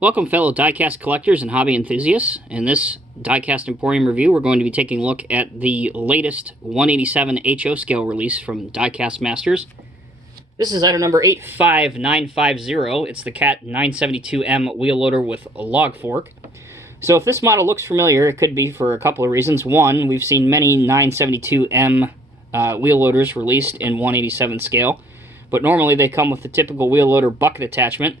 Welcome, fellow diecast collectors and hobby enthusiasts. In this Diecast Emporium review, we're going to be taking a look at the latest 187 HO scale release from Diecast Masters. This is item number 85950. It's the CAT 972M wheel loader with a log fork. So if this model looks familiar, it could be for a couple of reasons. One, we've seen many 972M wheel loaders released in 187 scale, but normally they come with the typical wheel loader bucket attachment.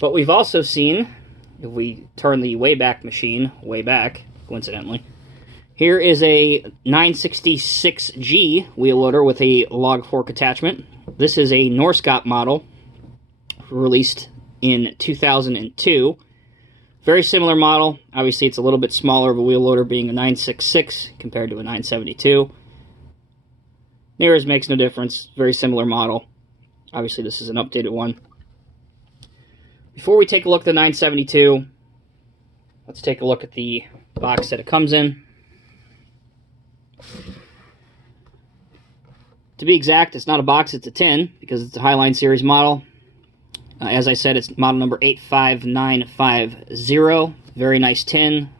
But we've also seen, if we turn the Wayback machine way back, coincidentally, here is a 966G wheel loader with a log fork attachment. This is a Norscot model, released in 2002. Very similar model. Obviously, it's a little bit smaller of a wheel loader, being a 966 compared to a 972. Near makes no difference. Very similar model. Obviously, this is an updated one. Before we take a look at the 972, let's take a look at the box that it comes in. To be exact, it's not a box, it's a tin, because it's a Highline Series model. As I said, it's model number 85950. Very nice tin.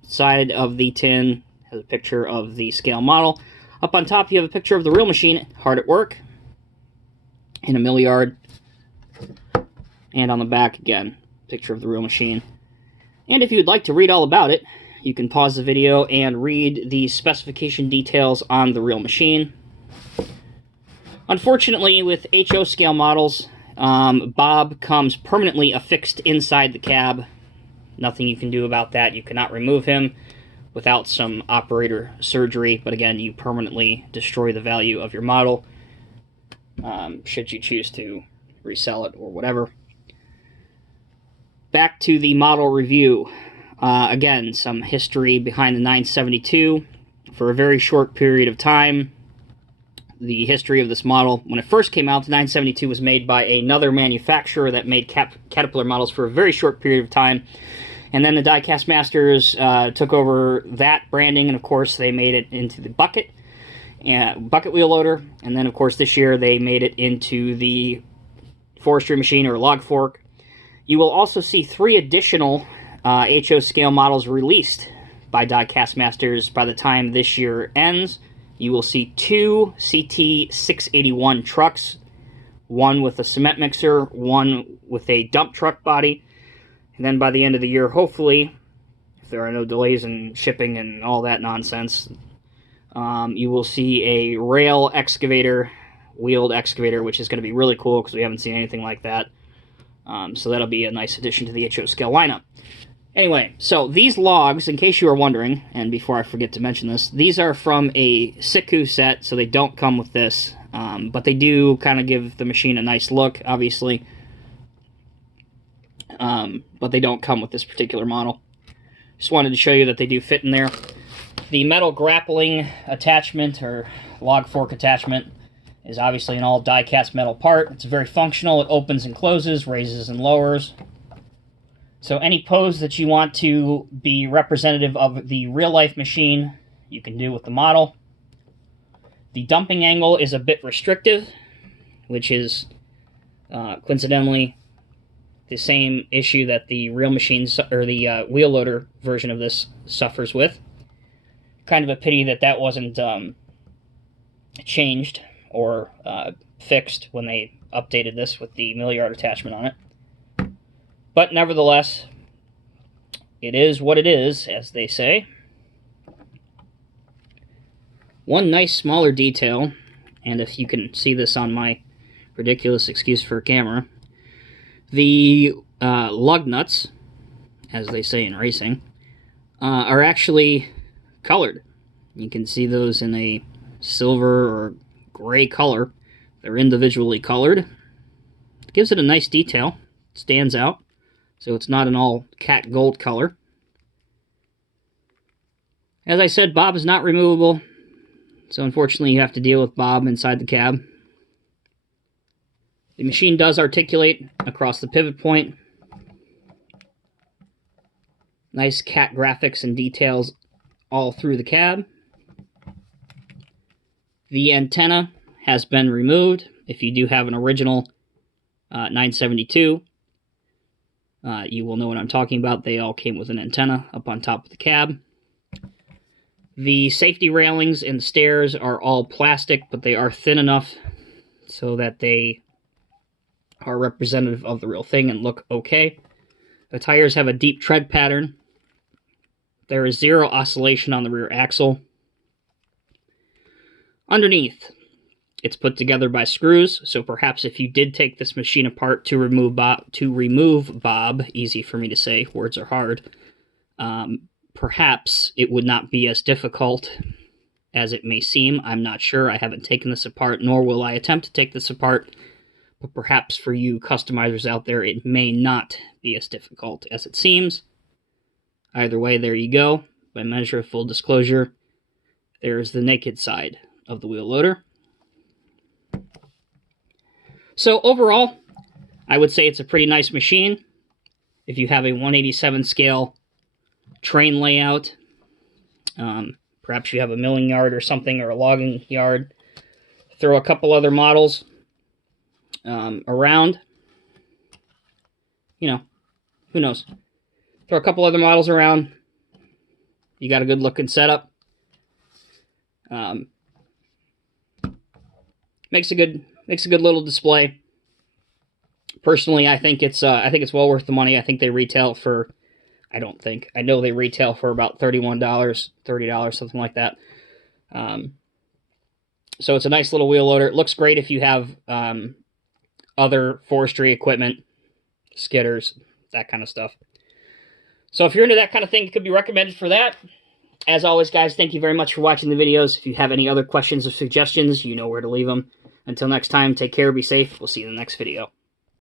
Side of the tin has a picture of the scale model. Up on top, you have a picture of the real machine, hard at work, in a millyard. And on the back, again, picture of the real machine. And if you'd like to read all about it, you can pause the video and read the specification details on the real machine. Unfortunately, with HO scale models, Bob comes permanently affixed inside the cab. Nothing you can do about that. You cannot remove him without some operator surgery. But again, you permanently destroy the value of your model, should you choose to resell it or whatever. Back to the model review. Again, some history behind the 972. For a very short period of time, the history of this model, when it first came out, the 972 was made by another manufacturer that made Caterpillar models for a very short period of time. And then the Diecast Masters took over that branding, and of course they made it into the bucket wheel loader. And then of course this year they made it into the forestry machine or log fork. You will also see 3 additional HO scale models released by Diecast Masters by the time this year ends. You will see 2 CT681 trucks, one with a cement mixer, one with a dump truck body. And then by the end of the year, hopefully, if there are no delays in shipping and all that nonsense, you will see a rail excavator, wheeled excavator, which is going to be really cool because we haven't seen anything like that. So that'll be a nice addition to the HO scale lineup. Anyway, so these logs, in case you are wondering, and before I forget to mention this, these are from a Siku set, so they don't come with this, but they do kind of give the machine a nice look, obviously, but they don't come with this particular model. Just wanted to show you that they do fit in there. The metal grappling attachment, or log fork attachment, is obviously an all die-cast metal part. It's very functional. It opens and closes, raises and lowers. So any pose that you want to be representative of the real-life machine, you can do with the model. The dumping angle is a bit restrictive, which is coincidentally the same issue that the real machine, or the wheel loader version of this suffers with. Kind of a pity that that wasn't changed or fixed when they updated this with the millyard attachment on it. But nevertheless, it is what it is, as they say. One nice smaller detail, and if you can see this on my ridiculous excuse for a camera, the lug nuts, as they say in racing, are actually colored. You can see those in a silver or gray color. They're individually colored. It gives it a nice detail. It stands out. So it's not an all cat gold color. As I said, Bob is not removable. So unfortunately you have to deal with Bob inside the cab. The machine does articulate across the pivot point. Nice cat graphics and details all through the cab. The antenna has been removed if you do have an original 972. You will know what I'm talking about. They all came with an antenna up on top of the cab. The safety railings and stairs are all plastic, but they are thin enough so that they are representative of the real thing and look okay. The tires have a deep tread pattern. There is zero oscillation on the rear axle. Underneath, it's put together by screws, so perhaps if you did take this machine apart to remove Bob, easy for me to say, words are hard, perhaps it would not be as difficult as it may seem. I'm not sure. I haven't taken this apart, nor will I attempt to take this apart, but perhaps for you customizers out there, it may not be as difficult as it seems. Either way, there you go. By measure of full disclosure, there's the naked side of the wheel loader. So overall, I would say it's a pretty nice machine. If you have a 187 scale train layout, perhaps you have a milling yard or something, or a logging yard, throw a couple other models around. You know, who knows? Throw a couple other models around. You got a good looking setup. Makes a good little display. Personally, I think it's well worth the money. I think they retail for, I know they retail for about $31, $30, something like that. So it's a nice little wheel loader. It looks great if you have other forestry equipment, skidders, that kind of stuff. So if you're into that kind of thing, it could be recommended for that. As always, guys, thank you very much for watching the videos. If you have any other questions or suggestions, you know where to leave them. Until next time, take care, be safe. We'll see you in the next video.